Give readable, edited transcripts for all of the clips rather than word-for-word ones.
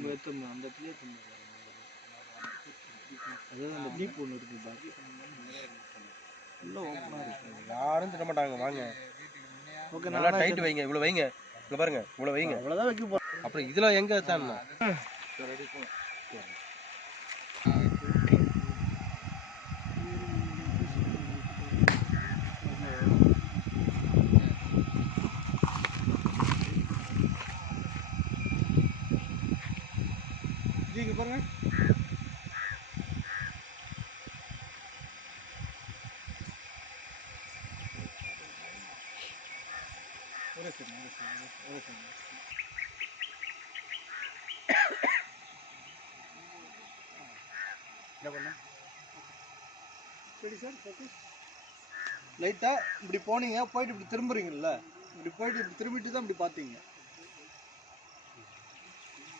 அந்த இடத்துலயே அதாவது அந்த டீப் ஒன்று இருக்குது பாக்கி ஃபுல்லாக ஓப்பனாக இருக்குது. யாரும் திட்ட மாட்டாங்க. வாங்க ஓகே, நல்லா டைட் வைங்க. இவ்வளோ வைங்க, இங்கே பாருங்க, இவ்வளோ வைங்க. அவ்வளோதான் வைக்க போகிறோம். அப்புறம் இதில் எங்கே தான் இங்கே பாருங்க. ஒரு செகண்ட் என்ன பண்ண சரி சார் ஃபோக்கஸ். லைட்டாக இப்படி போனீங்க, போயிட்டு இப்படி திரும்புறீங்கல்ல, இப்படி போயிட்டு இப்படி திரும்பிட்டு தான் இப்படி பார்த்தீங்க.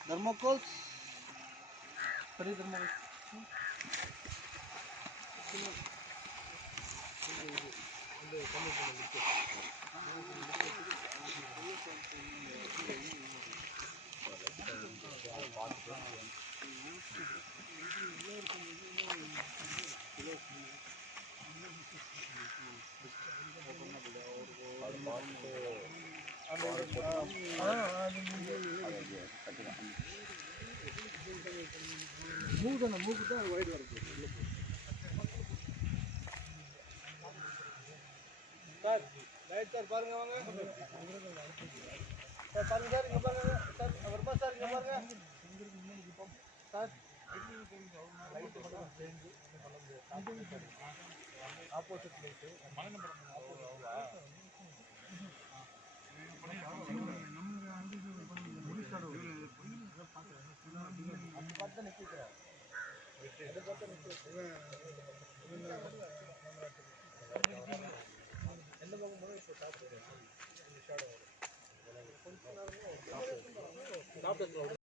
தர்மோகோல்ஸ் பெரிய தர்மோகோல்ஸ் மூக்கு தான் ஒயிட் வருது சார். ரைட் சார், பாருங்க வாங்க சார், பாருங்க சார், இங்கே பாருங்க சார், அப்புறமா சார் இங்கே பாருங்க சார். ஆப்போசிட் லைட்டு பார்த்து நிற்கிறேன். எந்த பக்கம் இப்போ சாப்பிட்டு